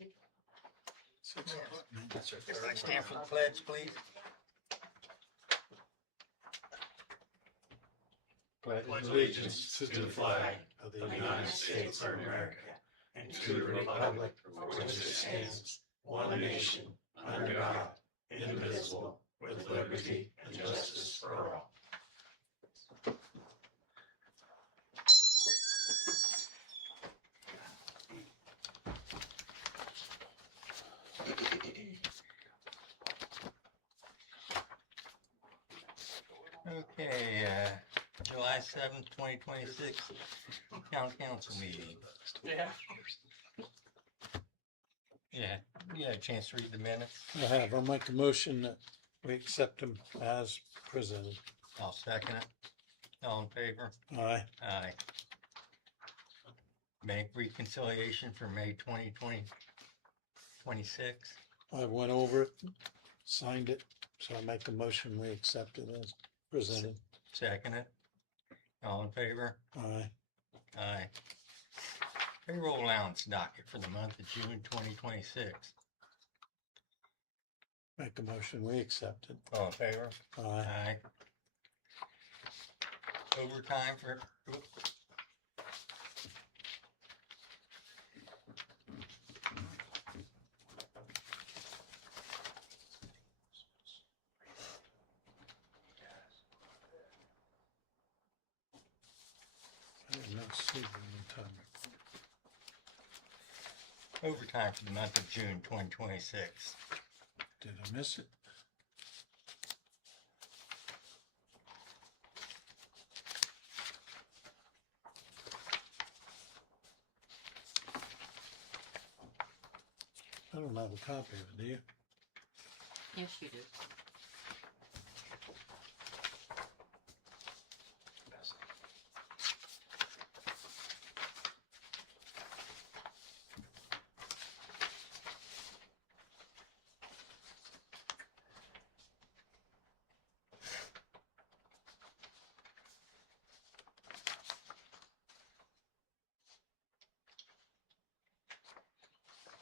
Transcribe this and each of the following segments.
Everybody stand for the pledge, please. Pledge allegiance to the flag of the United States of America and to the republic for which it stands, one nation, under God, indivisible, with liberty and justice for all. Okay, July 7th, 2026, town council meeting. Yeah, you had a chance to read the minutes? I have, I'll make a motion that we accept them as presented. I'll second it. All in favor? Aye. Aye. Bank reconciliation for May 2026. I went over it, signed it, so I make a motion, we accept it as presented. Second it. All in favor? Aye. Aye. Payroll allowance docket for the month of June 2026. Make a motion, we accept it. All in favor? Aye. Aye. Overtime for, I did not see the time. overtime for the month of June 2026. Did I miss it? I don't have a copy of it, do you? Yes, you do.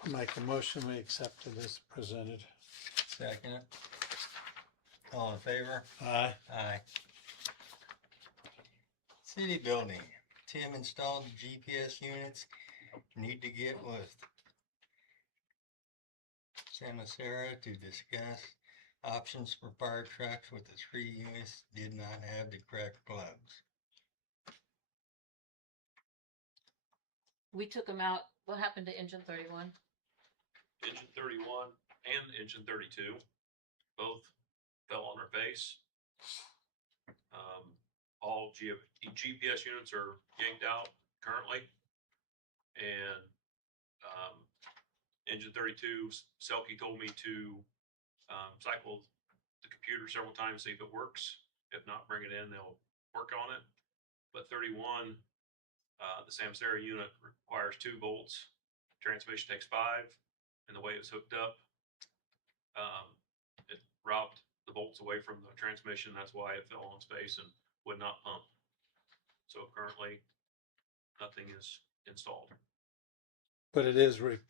Make a motion, we accept it as presented. Second it. All in favor? Aye. Aye. City building. Tim installed the GPS units. Need to get with Samacera to discuss options for fire trucks with the 3 units did not have the correct plugs. We took them out. What happened to engine 31? Engine 31 and engine 32 both fell on their face. All GPS units are yanked out currently, and engine 32, Selkie told me to cycle the computer several times, see if it works. If not, bring it in, they'll work on it. But 31, the Samsara unit requires 2 volts. Transmission takes 5. And the way it was hooked up, it robbed the bolts away from the transmission. That's why it fell on its face and would not pump. So currently, nothing is installed. But it is the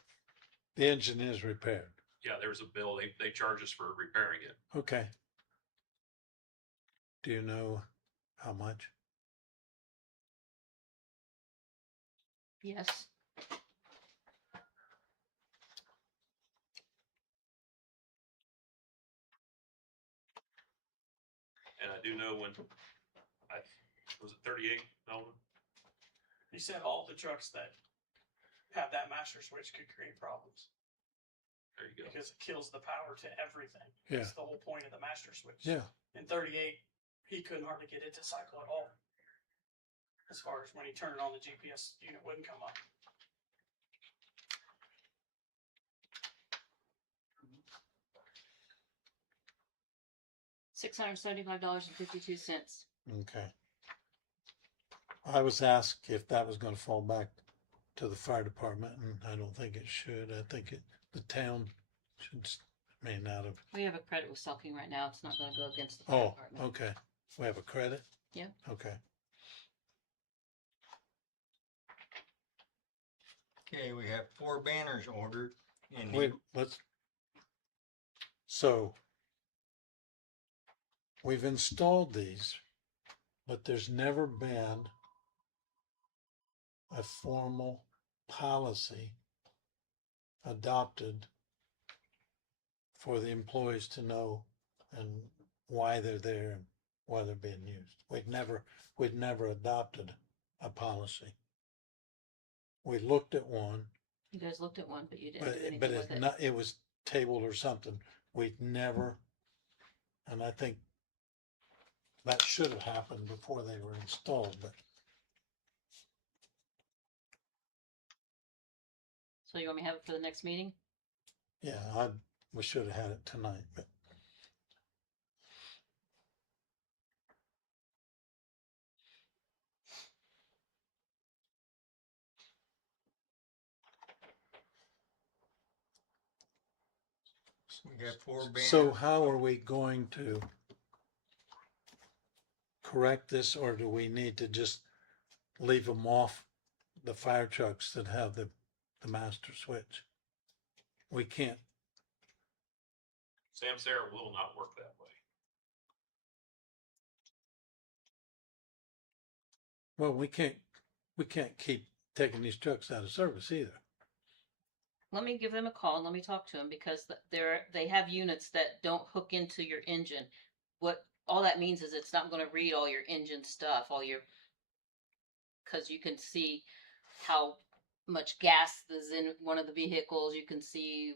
engine is repaired. Yeah, there was a bill. They charge us for repairing it. Okay. Do you know how much? Yes. And I do know when was it 38, Melvin? He said all the trucks that have that master switch could create problems There you go. because it kills the power to everything. Yeah. That's the whole point of the master switch. Yeah. In 38, he couldn't hardly get it to cycle at all. As far as when he turned it on, the GPS unit wouldn't come up. $675.52. Okay. I was asked if that was gonna fall back to the fire department, and I don't think it should. I think the town should remain out of. We have a credit with Selking right now. It's not going to go against the fire Oh, department. okay. We have a credit? Yeah. Okay. Okay, we have 4 banners ordered And Wait, so we've installed these, but there's never been a formal policy adopted for the employees to know and why they're there and why they're being used. We'd never adopted a policy. We looked at one, You guys looked at one, but you didn't but do anything but with it's it. not, it was tabled or something. We'd never, and I think that should have happened before they were installed, but So you want me to have it for the next meeting? yeah, we should have had it tonight, but we got 4 banners. so how are we going to correct this, or do we need to just leave them off the fire trucks that have the master switch? We can't, Samsara will not work that way. well, we can't keep taking these trucks out of service either. Let me give them a call and let me talk to them because they have units that don't hook into your engine. What all that means is it's not going to read all your engine stuff, because you can see how much gas is in one of the vehicles. You can see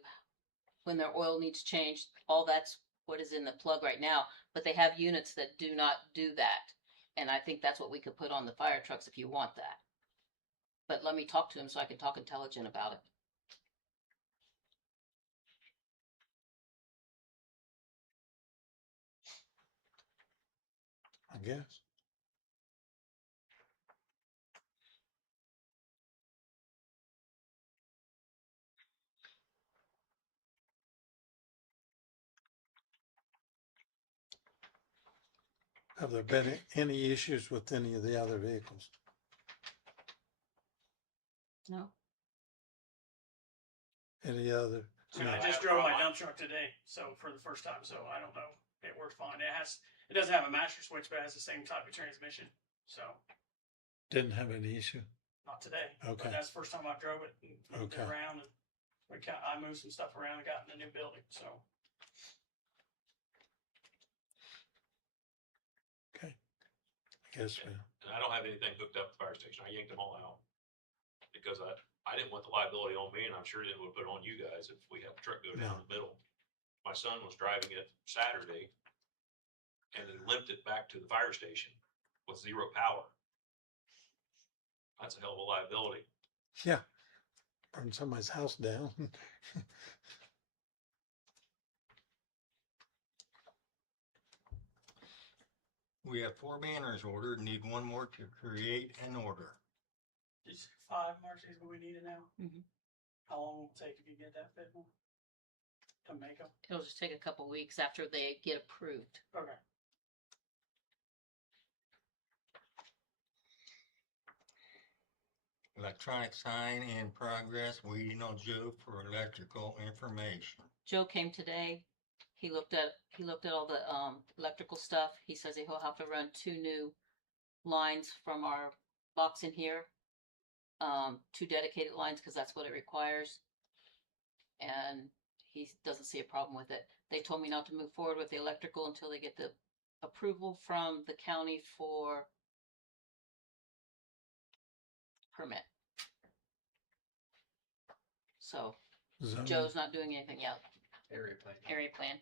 when their oil needs changed. All that's what is in the plug right now. But they have units that do not do that. And I think that's what we could put on the fire trucks if you want that. But let me talk to them so I can talk intelligent about it. I guess. Have there been any issues with any of the other vehicles? No? Any other? So I just drove my dump truck today, so for the first time, so I don't know. It works fine. It doesn't have a master switch, but it has the same type of transmission. So Didn't have any issue? not today. Okay. But that's the first time I drove it and moved Okay. it around, and I moved some stuff around and got in a new building. So Okay. I guess we, And I don't have anything hooked up at the fire station. I yanked them all out. Because I didn't want the liability on me, and I'm sure they would put it on you guys if we had a truck go down No. the middle. My son was driving it Saturday and then limped it back to the fire station with 0 power. That's a hell of a liability. yeah, burn somebody's house down. We have 4 banners ordered, need 1 more to create an order. just 5 Marcies what we needed now. Mhm. How long will it take if you get that fit one to make them? It'll just take a couple weeks after they get approved. Okay. Electronic sign in progress, waiting on Joe for electrical information. Joe came today. He looked at all the electrical stuff. He says he'll have to run 2 new lines from our box in here, 2 dedicated lines because that's what it requires. And he doesn't see a problem with it. They told me not to move forward with the electrical until they get the approval from the county for permit. So Zoning. Joe's not doing anything yet. Area plan. Area plan.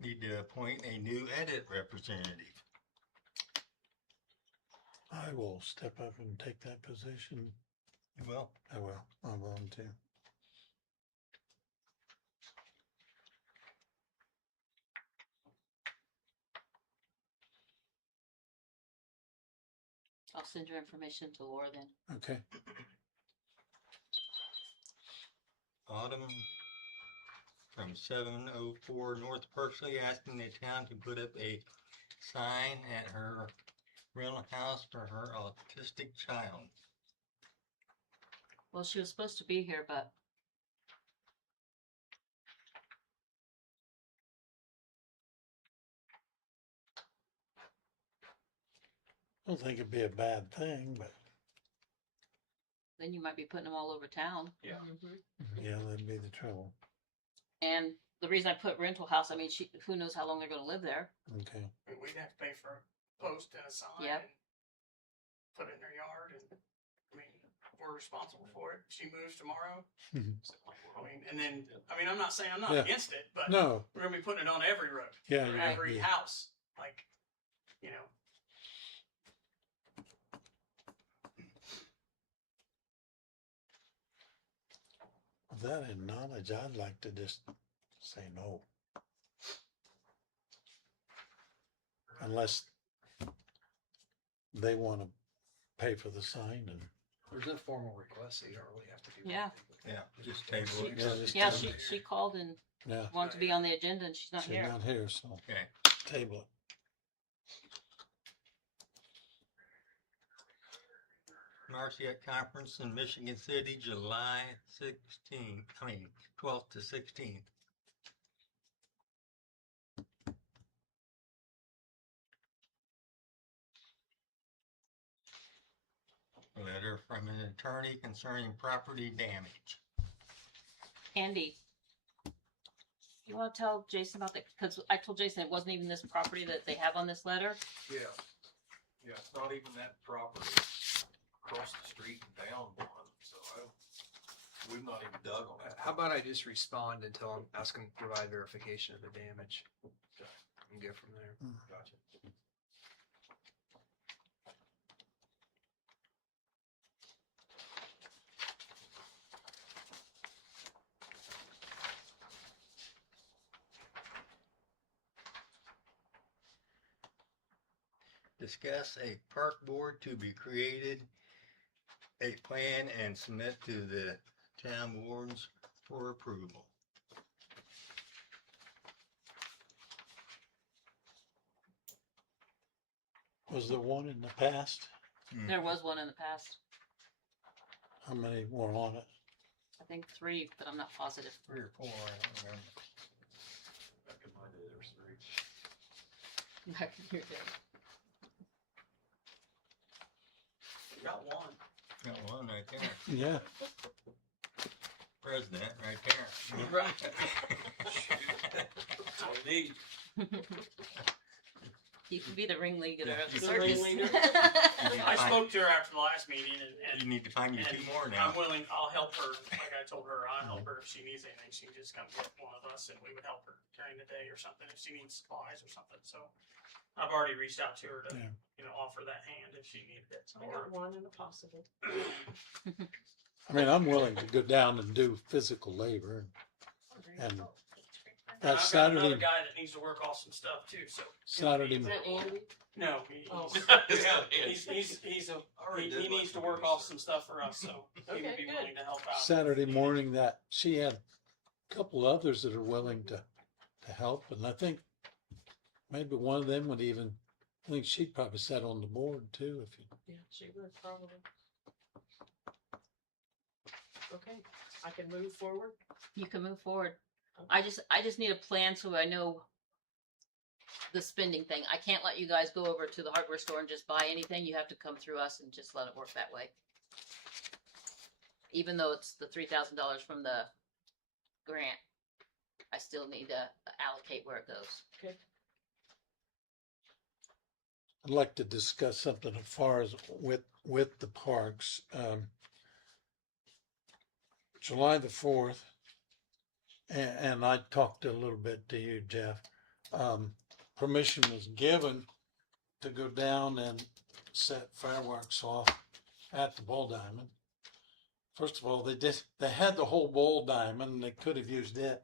Need to appoint a new edit representative. I will step up and take that position. Well, I will. I'll volunteer. I'll send your information to Laura then. Okay. Autumn from 704 North Pursley asking the town to put up a sign at her rental house for her autistic child. Well, she was supposed to be here, but I don't think it'd be a bad thing, but then you might be putting them all over town. Yeah. yeah, that'd be the trouble. And the reason I put rental house, I mean, who knows how long they're going to live there. Okay. I mean, we'd have to pay for a post and a sign. Yep. And put it in their yard, and I mean, we're responsible for it. She moves tomorrow. I mean, and then I'm not saying I'm not Yeah. against it, but No, we're gonna be putting it on every road, yeah, or yeah, every yeah. house, like, you know. With that in knowledge, I'd like to just say no. Unless they want to pay for the sign and. There's no formal request, so you don't really have to do. Yeah. anything. Yeah, just table it. Yeah, just Yeah, table she called and Yeah, wanted to be on the agenda, and she's not she's here. not here, so Okay. table it. Marciette Conference in Michigan City, July 12th to 16th. Letter from an attorney concerning property damage. Andy, you want to tell Jason about that? Because I told Jason it wasn't even this property that they have on this letter. Yeah, yeah, it's not even that property across the street and down one, so we've not even dug on it. How about I just respond until I'm asking to provide verification of the damage and go from there. Gotcha. Discuss a park board to be created, a plan and submit to the town wardens for approval. Was there one in the past? There was one in the past. How many were on it? I think 3, but I'm not positive. 3 or 4, I don't remember. Back in my day, there was 3. Back in your day. Got one. Got one right there. Yeah, President right there. Right. That's all we need. You can be the ringleader Yeah, of the the circus. ringleader. I spoke to her after the last meeting, You and need to find me 2 more now. I'm willing. I'll help her. Like I told her, I'll help her if she needs anything. She can just come get one of us, and we would help her during the day or something if she needs supplies or something. So I've already reached out to her to, Yeah. offer that hand if she needed it. I got one in a possible. I mean, I'm willing to go down and do physical labor. And And that's I've got another Saturday, guy that needs to work off some stuff too. So Saturday, Is that Andy? no, Oh. he needs to work off some stuff for us. So he would Okay, be good. willing to help out. Saturday morning that she had a couple others that are willing to help. And I think maybe one of them would even, I think she'd probably sit on the board too if you. Yeah, she would probably. Okay, I can move forward. You can move forward. I just need a plan so I know the spending thing. I can't let you guys go over to the hardware store and just buy anything. You have to come through us and just let it work that way. Even though it's the $3,000 from the grant, I still need to allocate where it goes. Okay. I'd like to discuss something as far as with the parks. July the 4th, and I talked a little bit to you, Jeff. Permission was given to go down and set fireworks off at the Bull Diamond. First of all, they had the whole Bull Diamond, and they could have used it.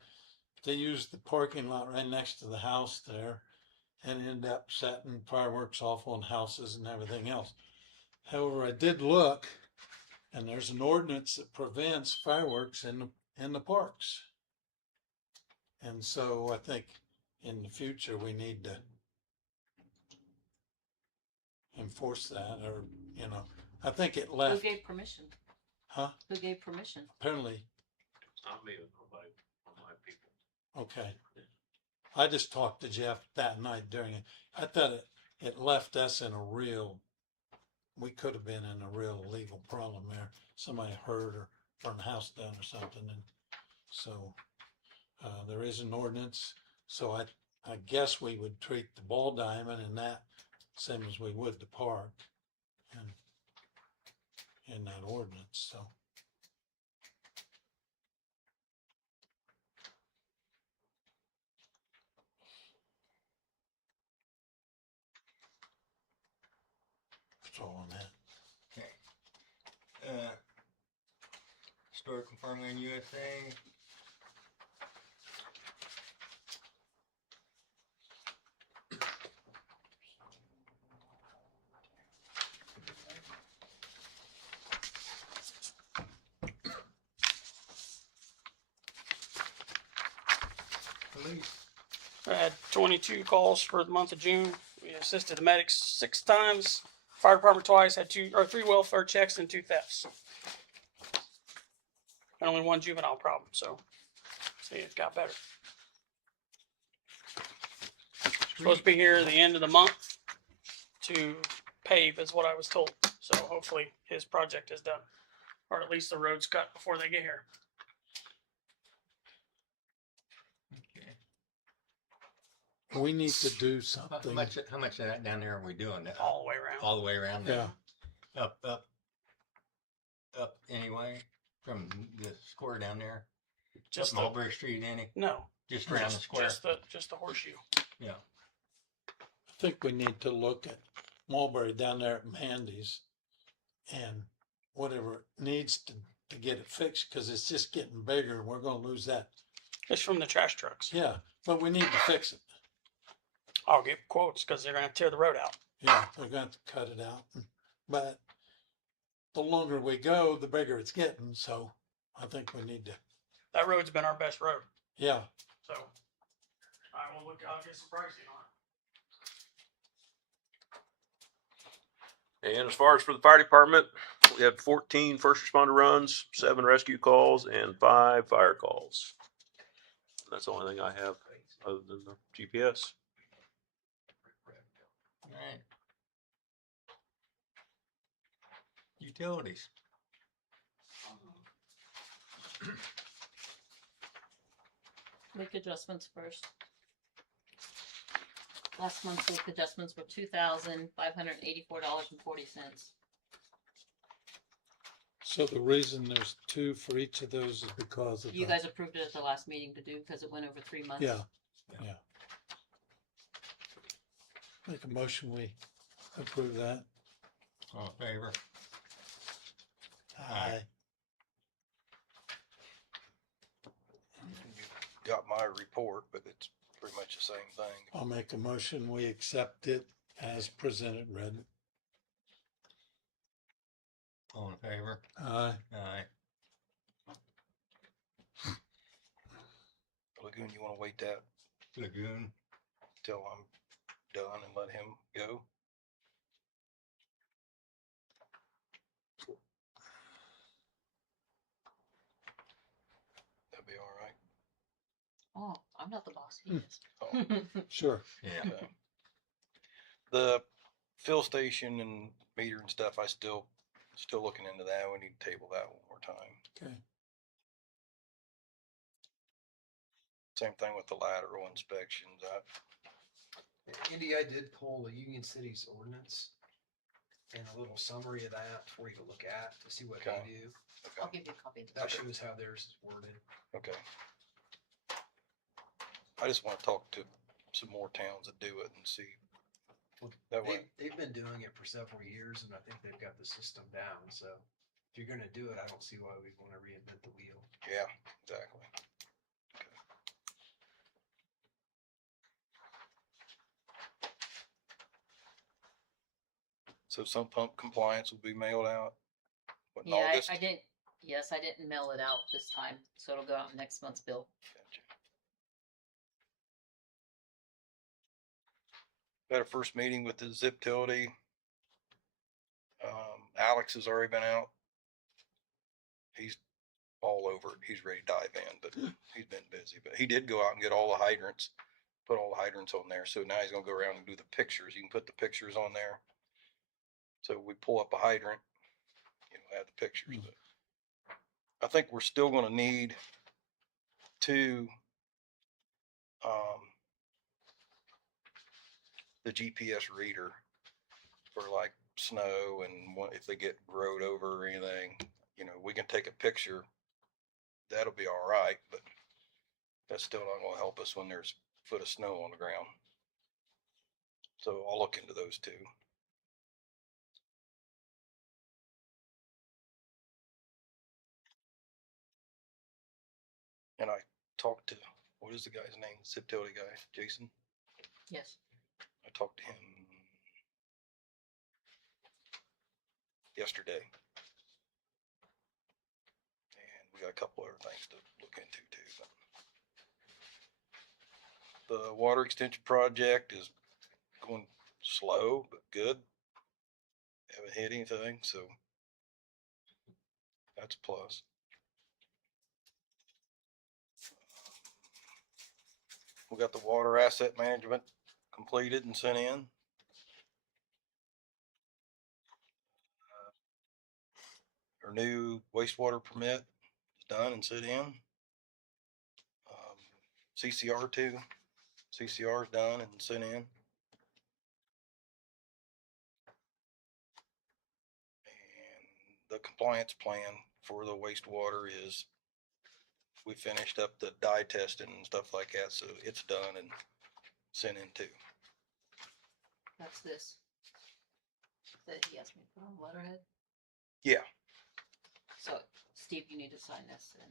They used the parking lot right next to the house there and ended up setting fireworks off on houses and everything else. However, I did look, and there's an ordinance that prevents fireworks in the parks. And so I think in the future we need to enforce that, or, you know, I think it Who left, gave permission? huh? Who gave permission? Apparently, It's not me, it's nobody, one of my people. okay. I just talked to Jeff that night during it. I thought it left us in a real, we could have been in a real legal problem there. Somebody hurt or burned the house down or something, and so, there is an ordinance. So I guess we would treat the ball diamond and that same as we would the park and in that ordinance, so. That's all on that. Okay. Historical Farmland USA. Police. I had 22 calls for the month of June. We assisted the medics 6 times, fire department twice, had 3 welfare checks and 2 thefts. And only 1 juvenile problem, so see, it got better. Supposed to be here at the end of the month to pave is what I was told. So hopefully his project is done, or at least the road's cut before they get here. Okay. We need to do How something. much of that down there are we doing? All the way around. All the way around? Yeah, Up anyway, from the square down there? Just Up the, Mulberry Street, any? no, Just around the square? just the horseshoe. Yeah. I think we need to look at Mulberry down there at Mandy's and whatever it needs to get it fixed, cause it's just getting bigger and we're gonna lose that. It's from the trash trucks. Yeah, but we need to fix it. I'll get quotes because they're gonna tear the road out. Yeah, they're going to cut it out. But the longer we go, the bigger it's getting. So I think we need to, That road's been our best road, yeah. so I will I'll get some pricing on it. And as far as for the fire department, we had 14 first responder runs, 7 rescue calls, and 5 fire calls. That's the only thing I have other than the GPS. Alright. Utilities. Make adjustments first. Last month's week adjustments were $2,584.40. So the reason there's 2 for each of those is because of You the- guys approved it at the last meeting to do because it went over 3 months. Yeah, yeah. Make a motion, we approve that. All in favor? Aye. Got my report, but it's pretty much the same thing. I'll make a motion, we accept it as presented, read. All in favor? Aye. Aye. Lagoon, you wanna wait that Lagoon. till I'm done and let him go? That'd be all right. Oh, I'm not the boss. He is. Sure. Yeah. Okay. The fill station and meter and stuff, I still looking into that. We need to table that one more time. Okay. Same thing with the lateral inspections. Andy, I did pull the Union City's ordinance and a little summary of that for you to look at to see what they Okay. do. I'll give you a copy. That shows how theirs is worded. Okay. I just want to talk to some more towns that do it and see. That way, They've been doing it for several years and I think they've got the system down. So if you're gonna do it, I don't see why we want to reinvent the wheel. yeah, exactly. So some pump compliance will be mailed out. What, in Yeah, August? I didn't. Yes, I didn't mail it out this time, so it'll go out in next month's bill. Gotcha. Had a first meeting with the Zip Tility. Alex has already been out. He's all over it. He's ready to dive in, but he's been busy. But he did go out and get all the hydrants, put all the hydrants on there. So now he's gonna go around and do the pictures. You can put the pictures on there. So we pull up a hydrant, have the pictures. But I think we're still gonna need to, the GPS reader for like snow and if they get rode over or anything, we can take a picture. That'll be all right, but that's still not gonna help us when there's a foot of snow on the ground. So I'll look into those two. And I talked to, what is the guy's name? The SIP utility guy, Jason? Yes. I talked to him yesterday. And we got a couple other things to look into too. But the water extension project is going slow, but good. Haven't hit anything, so that's a plus. We got the water asset management completed and sent in. Our new wastewater permit is done and sent in. CCR2, CCR is done and sent in. And the compliance plan for the wastewater is, we finished up the dye testing and stuff like that, so it's done and sent in too. That's this. That he asked me to put on letterhead. Yeah. So, Steve, you need to sign this then.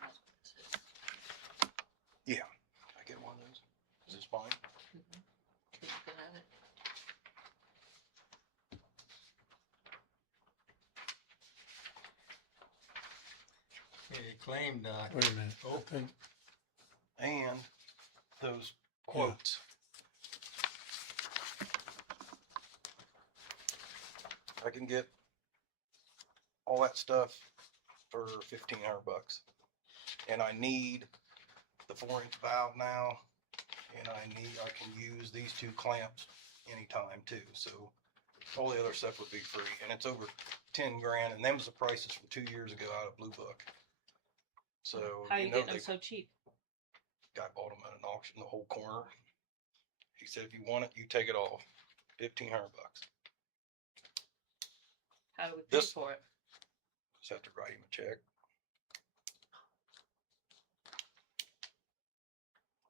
That's what this is. Yeah. Can I get one of those? Is this mine? You can have it. He claimed, Wait a minute. Oh. I think, And those quotes. I can get all that stuff for $1,500, and I need the 4-inch valve now, and I can use these 2 clamps anytime too. So all the other stuff would be free, and it's over 10 grand, and them was the prices from 2 years ago out of Blue Book. So How are you getting them they so cheap? guy bought them at an auction, the whole corner. He said, if you want it, you take it off. $1,500. How do we pay This- for it? Just have to write him a check.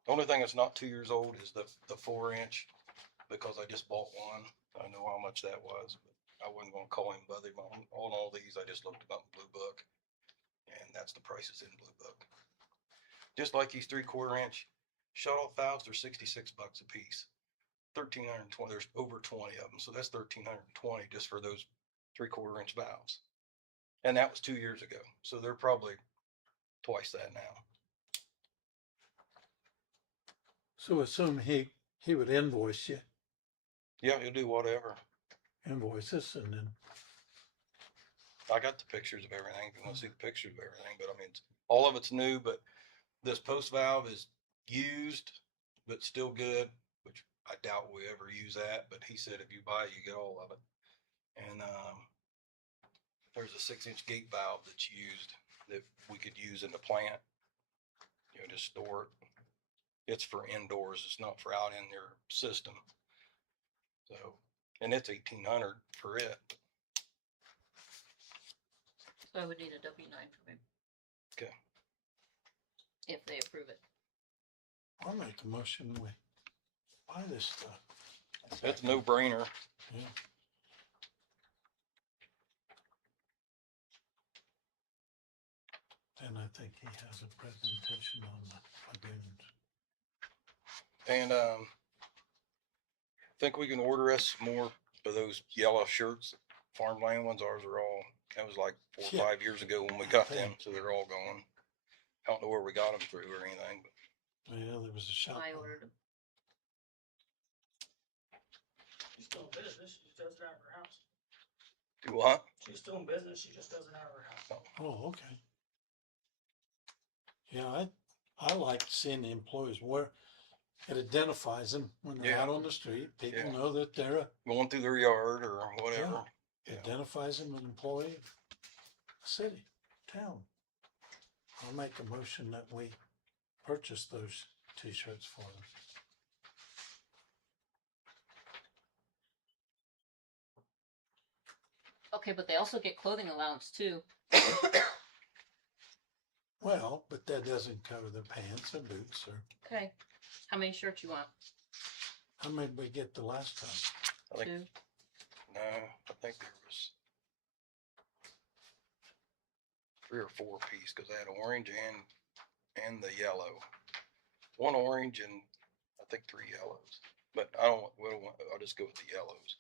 The only thing that's not 2 years old is the 4-inch, because I just bought one. I know how much that was, but I wasn't gonna call him bother him on all these. I just looked them up in Blue Book, and that's the prices in Blue Book. Just like these 3/4 inch shut-off valves, they're $66 a piece. 1,320. There's over 20 of them, so that's 1,320 just for those 3/4 inch valves. And that was 2 years ago, so they're probably twice that now. so assume he would invoice you, Yeah, he'll do whatever. invoice us, and then, I got the pictures of everything. If you want to see the pictures of everything, but I mean, all of it's new, but this post valve is used, but still good, which I doubt we ever use that. But he said if you buy it, you get all of it. And there's a 6-inch gate valve that's used that we could use in the plant. Just store it. It's for indoors. It's not for out in your system. So, and it's 1,800 for it. So I would need a W-9 from him. Okay. If they approve it. I'll make a motion, we buy this stuff. That's no brainer. Yeah. And I think he has a presentation on the lagoons. And think we can order us more of those yellow shirts farmland ones, ours are all, that was like 4 or Yeah. 5 years ago when we got them, so they're all gone. I don't know where we got them through or anything, but Yeah, there was a shop. I ordered them. She's still in business, she just doesn't have her house. do what? She's still in business, she just doesn't have her house. Oh, okay. Yeah, I like seeing the employees where it identifies them when they're Yeah. out on the street. People Yeah. know that they're Going through their yard or whatever. Yeah. identifies them an employee of the city, town. I'll make a motion that we purchase those t-shirts for them. Okay, but they also get clothing allowance too. Well, but that doesn't cover their pants or boots or, Okay. How many shirts you want? how many did we get the last time? I think, Two. no, I think there was 3 or 4 piece, cause I had orange and the yellow. 1 orange and I think 3 yellows, but I'll just go with the yellows.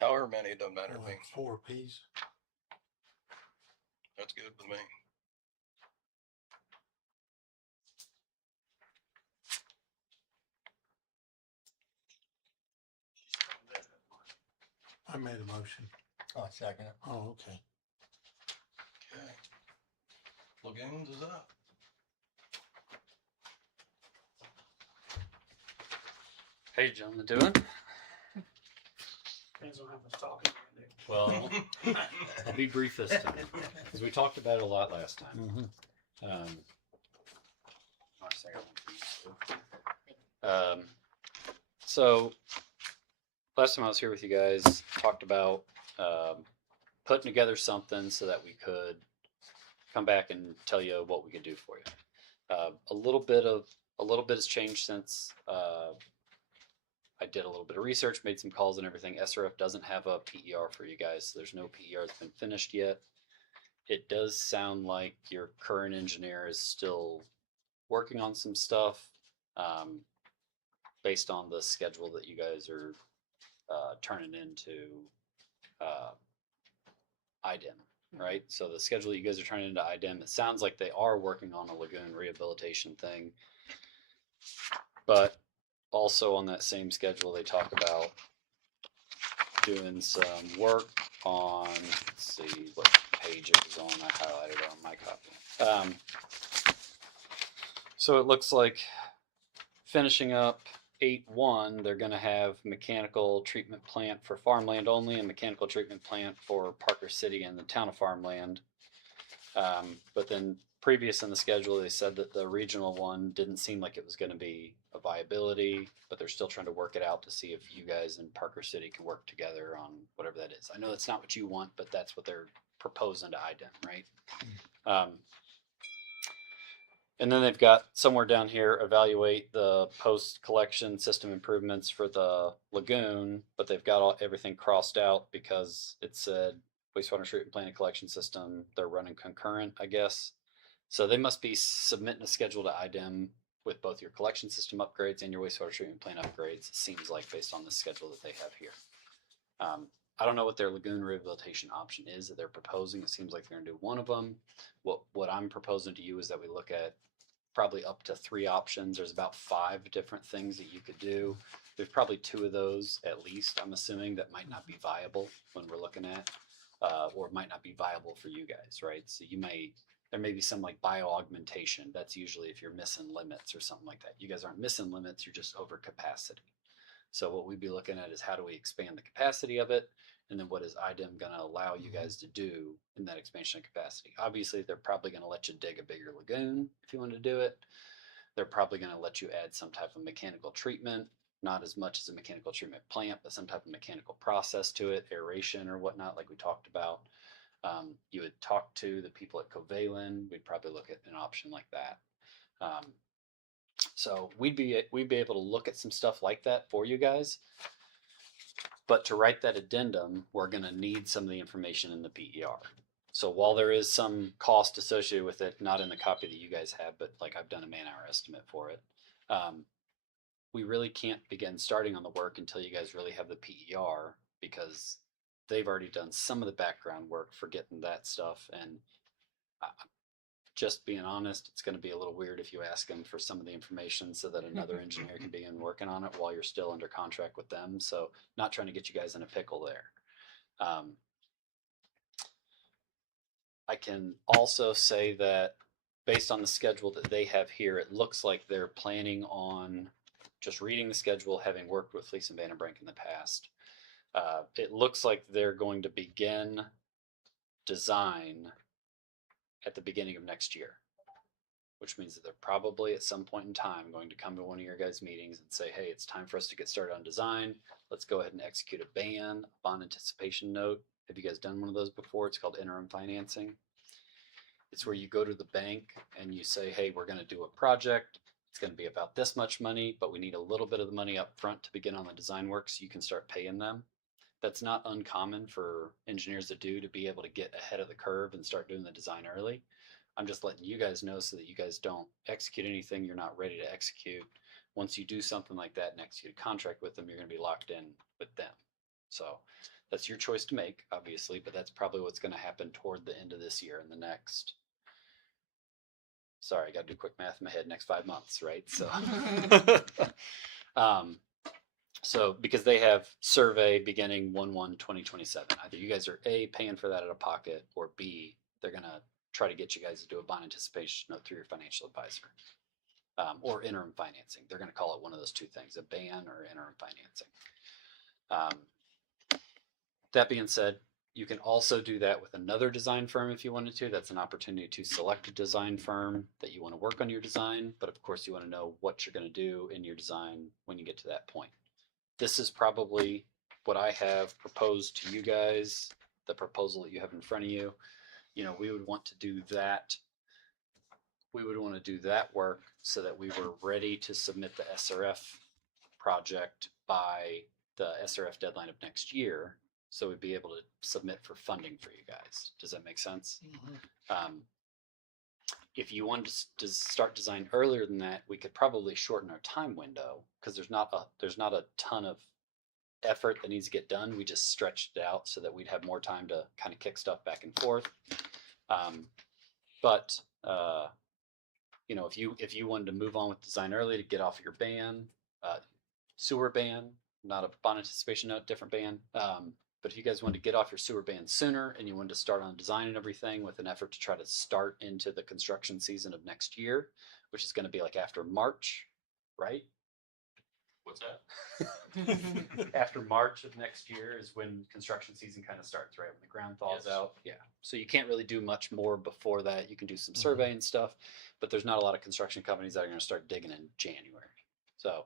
However many, it doesn't matter to me. Like 4 apiece. That's good with me. I made a motion. I'll second it. Oh, okay. Okay. Lagoons is up. Hey, gentlemen, doing? Depends on how much talking you do. Well, I'll be brief this time because we talked about it a lot last time. Mm-hmm. So last time I was here with you guys, talked about putting together something so that we could come back and tell you what we could do for you. A little bit has changed since I did a little bit of research, made some calls and everything. SRF doesn't have a PER for you guys, so there's no PER that's been finished yet. It does sound like your current engineer is still working on some stuff based on the schedule that you guys are turning into IDEM, right? So the schedule that you guys are turning into IDEM, it sounds like they are working on a lagoon rehabilitation thing, but also on that same schedule, they talk about doing some work on, let's see what page it was on. I highlighted it on my copy. So it looks like finishing up 8.1, they're going to have mechanical treatment plant for farmland only and mechanical treatment plant for Parker City and the town of Farmland. But then previous in the schedule, they said that the regional one didn't seem like it was going to be a viability, but they're still trying to work it out to see if you guys and Parker City can work together on whatever that is. I know that's not what you want, but that's what they're proposing to IDEM, right? And then they've got somewhere down here, evaluate the post-collection system improvements for the lagoon, but they've got everything crossed out because it said wastewater treatment plant and collection system, they're running concurrent, I guess. So they must be submitting a schedule to IDEM with both your collection system upgrades and your wastewater treatment plant upgrades, it seems like, based on the schedule that they have here. I don't know what their lagoon rehabilitation option is that they're proposing. It seems like they're gonna do one of them. What I'm proposing to you is that we look at probably up to 3 options. There's about 5 different things that you could do. There's probably 2 of those at least, I'm assuming, that might not be viable when we're looking at, or might not be viable for you guys, right? So there may be some like bio-augmentation. That's usually if you're missing limits or something like that. You guys aren't missing limits, you're just over capacity. So what we'd be looking at is how do we expand the capacity of it? And then what is IDEM going to allow you guys to do in that expansion of capacity? Obviously, they're probably going to let you dig a bigger lagoon if you want to do it. They're probably going to let you add some type of mechanical treatment, not as much as a mechanical treatment plant, but some type of mechanical process to it, aeration or whatnot, like we talked about. You would talk to the people at Covalent. We'd probably look at an option like that. So we'd be able to look at some stuff like that for you guys. But to write that addendum, we're going to need some of the information in the PER. So while there is some cost associated with it, not in the copy that you guys have, but like I've done a man-hour estimate for it, we really can't begin starting on the work until you guys really have the PER, because they've already done some of the background work for getting that stuff. And just being honest, it's going to be a little weird if you ask them for some of the information so that another engineer can begin working on it while you're still under contract with them. So not trying to get you guys in a pickle there. I can also say that based on the schedule that they have here, it looks like they're planning on, just reading the schedule, having worked with Fleece and Vandenbrink in the past. It looks like they're going to begin design at the beginning of next year, which means that they're probably at some point in time going to come to one of your guys' meetings and say, hey, it's time for us to get started on design. Let's go ahead and execute a bond anticipation note. Have you guys done one of those before? It's called interim financing. It's where you go to the bank and you say, hey, we're going to do a project. It's going to be about this much money, but we need a little bit of the money up front to begin on the design work so you can start paying them. That's not uncommon for engineers to do, to be able to get ahead of the curve and start doing the design early. I'm just letting you guys know so that you guys don't execute anything you're not ready to execute. Once you do something like that and execute a contract with them, you're going to be locked in with them. So that's your choice to make, obviously, but that's probably what's going to happen toward the end of this year and the next. Sorry, I got to do quick math in my head. Next 5 months, right? So, so because they have survey beginning 1/1/2027, either you guys are A, paying for that out of pocket, or B, they're going to try to get you guys to do a bond anticipation note through your financial advisor, or interim financing. They're going to call it one of those two things, a ban or interim financing. That being said, you can also do that with another design firm if you wanted to. That's an opportunity to select a design firm that you want to work on your design, but of course you want to know what you're going to do in your design when you get to that point. This is probably what I have proposed to you guys, the proposal that you have in front of you. You know, we would want to do that. We would want to do that work so that we were ready to submit the SRF project by the SRF deadline of next year. So we'd be able to submit for funding for you guys. Does that make sense? If you wanted to start design earlier than that, we could probably shorten our time window because there's not a ton of effort that needs to get done. We just stretched it out so that we'd have more time to kind of kick stuff back and forth. But you know, if you wanted to move on with design early to get off your ban, sewer ban, not a bond anticipation note, different ban. But if you guys wanted to get off your sewer ban sooner and you wanted to start on design and everything with an effort to try to start into the construction season of next year, which is going to be like after March, right? What's that? After March of next year is when construction season kind of starts, right? When the ground thaws Yes. out. Yeah. So you can't really do much more before that. You can do some survey and stuff, but there's not a lot of construction companies that are going to start digging in January. So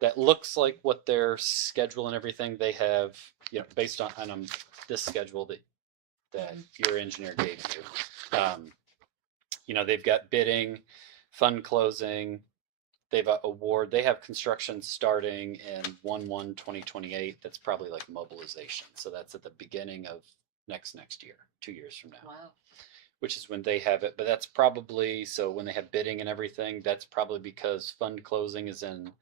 that looks like what their schedule and everything they have, you know, based on this schedule that your engineer gave you. You know, they've got bidding, fund closing. They've they have construction starting in 1/1/2028. That's probably like mobilization. So that's at the beginning of next year, 2 years from now. Wow. Which is when they have it. But that's probably, so when they have bidding and everything, that's probably because fund closing is in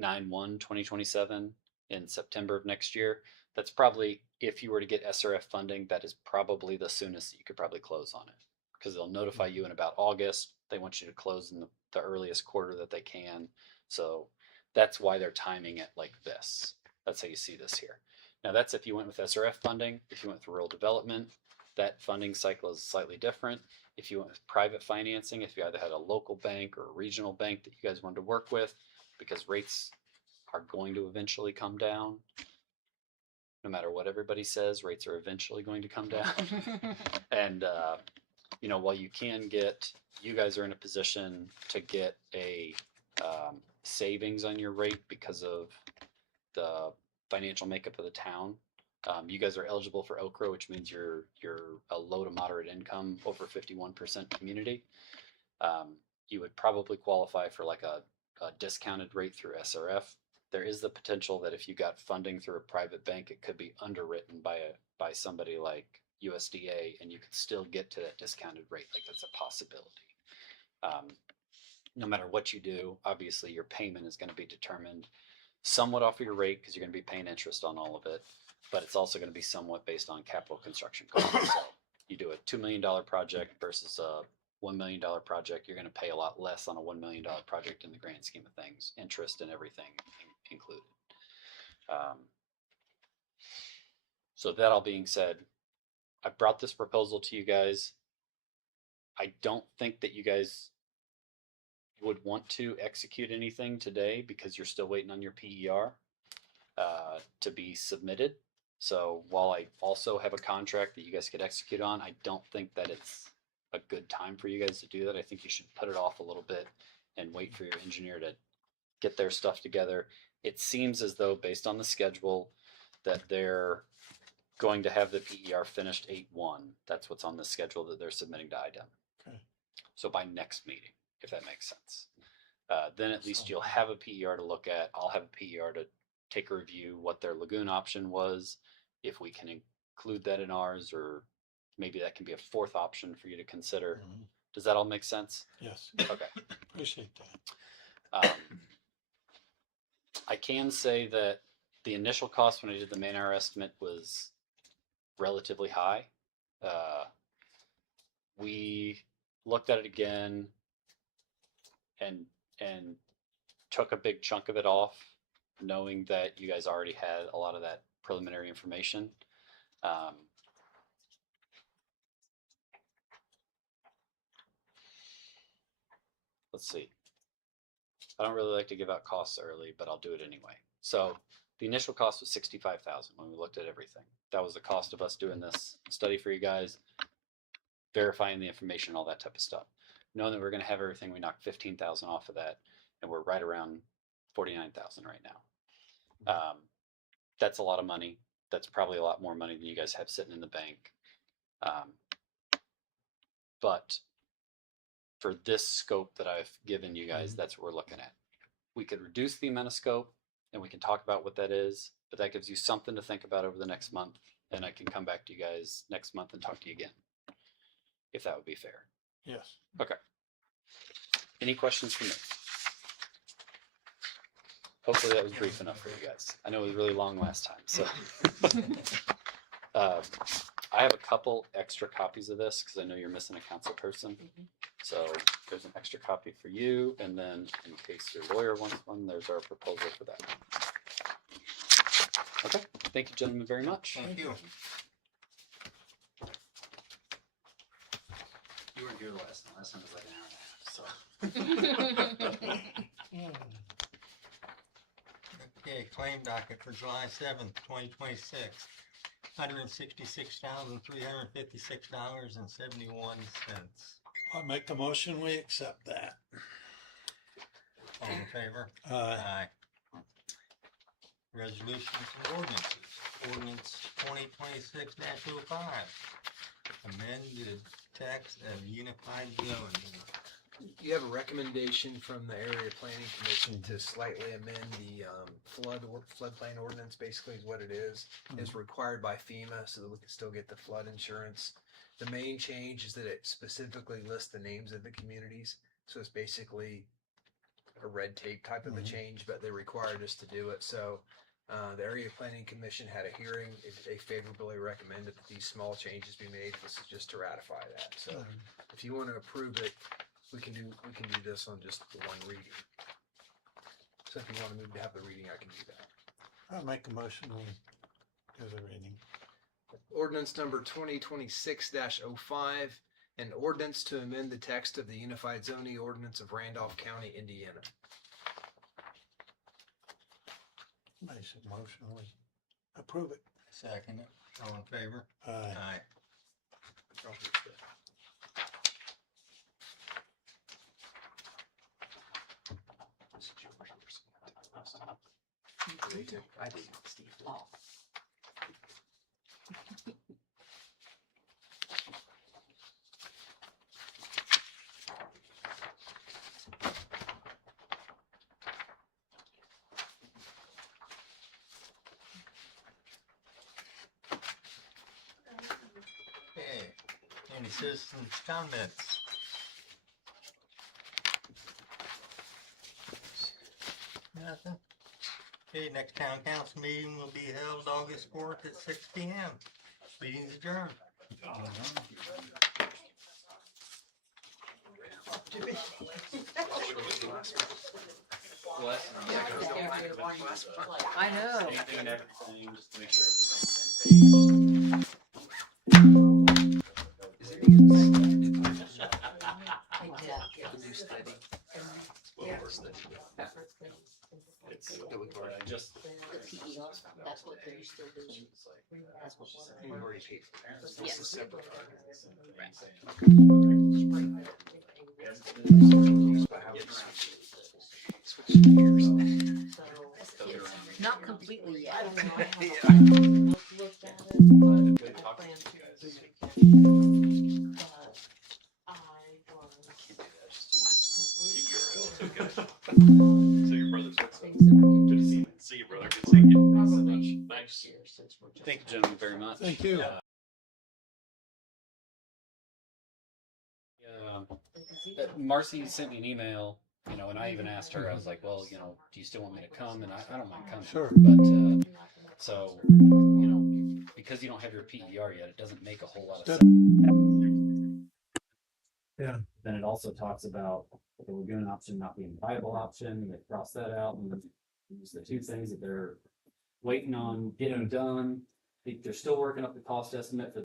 9/1/2027 in September of next year. That's probably, if you were to get SRF funding, that is probably the soonest that you could probably close on it, because they'll notify you in about August. They want you to close in the earliest quarter that they can. So that's why they're timing it like this. That's how you see this here. Now that's if you went with SRF funding. If you went with rural development, that funding cycle is slightly different. If you went with private financing, if you either had a local bank or a regional bank that you guys wanted to work with, because rates are going to eventually come down. No matter what everybody says, rates are eventually going to come down. And, you know, while you guys are in a position to get a savings on your rate because of the financial makeup of the town. You guys are eligible for OCRA, which means you're a low to moderate income, over 51% community. You would probably qualify for like a discounted rate through SRF. There is the potential that if you got funding through a private bank, it could be underwritten by somebody like USDA, and you could still get to that discounted rate. Like, that's a possibility. No matter what you do, obviously your payment is going to be determined somewhat off of your rate because you're going to be paying interest on all of it, but it's also going to be somewhat based on capital construction costs. So you do a $2 million project versus a $1 million project, you're going to pay a lot less on a $1 million project in the grand scheme of things, interest and everything included. So that all being said, I brought this proposal to you guys. I don't think that you guys would want to execute anything today because you're still waiting on your PER to be submitted. So while I also have a contract that you guys could execute on, I don't think that it's a good time for you guys to do that. I think you should put it off a little bit and wait for your engineer to get their stuff together. It seems as though, based on the schedule, that they're going to have the PER finished 8/1. That's what's on the schedule that they're submitting to IDEM. Okay. So by next meeting, if that makes sense. Then at least you'll have a PER to look at. I'll have a PER to take a review what their lagoon option was, if we can include that in ours, or maybe that can be a fourth option for you to consider. Mhm. Does that all make sense? Yes, Okay. appreciate that. I can say that the initial cost when I did the man-hour estimate was relatively high. We looked at it again and took a big chunk of it off, knowing that you guys already had a lot of that preliminary information. Let's see. I don't really like to give out costs early, but I'll do it anyway. So the initial cost was $65,000 when we looked at everything. That was the cost of us doing this study for you guys, verifying the information, all that type of stuff. Knowing that we're going to have everything, we knocked $15,000 off of that, and we're right around $49,000 right now. That's a lot of money. That's probably a lot more money than you guys have sitting in the bank. But for this scope that I've given you guys, that's what we're looking at. We could reduce the amount of scope and we can talk about what that is, but that gives you something to think about over the next month. And I can come back to you guys next month and talk to you again, if that would be fair. Yes. Okay. Any questions for me? Hopefully that was brief enough for you guys. I know it was really long last time, so. I have a couple extra copies of this because I know you're missing a council person. So there's an extra copy for you, and then in case your lawyer wants one, there's our proposal for that. Okay, thank you gentlemen very much. Thank you. You weren't here last time. Last time was like an hour and a half, so. Okay, claim docket for July 7th, 2026. $166,356.71. I'll make the motion, we accept that. All in favor? Aye. Resolutions and ordinances. Ordinance 2026-05. Amended text of unified zoning. You have a recommendation from the Area Planning Commission to slightly amend the floodplain ordinance, basically is what it is. It's required by FEMA so that we can still get the flood insurance. The main change is that it specifically lists the names of the communities. So it's basically a red tape type of a change, but they required us to do it. So the Area Planning Commission had a hearing. They favorably recommended that these small changes be made. This is just to ratify that. So if you want to approve it, we can do this on just the one reading. So if you want to move to have the reading, I can do that. I'll make the motion, we do the reading. Ordinance number 2026-05, an ordinance to amend the text of the Unified Zoning Ordinance of Randolph County, Indiana. Make the motion, we approve it. Second it. All in favor? Aye. Aye. This is yours. I did, Steve. Okay, any citizens' comments? Nothing? Okay, next town council meeting will be held August 4th at 6 p.m. Meeting's adjourned. I know. Anything and everything, just to make sure everybody's on the same page. Is there any new study? It's I just The PER, that's what they're still doing. That's what We've already paid for that. This Yes. is separate. Switch gears. Not completely yet. I don't know. I haven't Yeah. looked at it, but I Good talk. plan to this weekend. But I was. So your brother's. Good to see you, brother. Good to see you. Probably Thanks. year since we're just. Thank you, gentlemen, very much. Thank you. Marcy sent me an email, you know, and I even asked her, I was like, well, you know, do you still want me to come? And I don't mind coming. Sure. But, so, you know, because you don't have your PER yet, it doesn't make a whole lot of sense. Yeah. Then it also talks about the lagoon option not being a viable option. They cross that out, and these are the two things that they're waiting on getting done. They're still working up the cost estimate for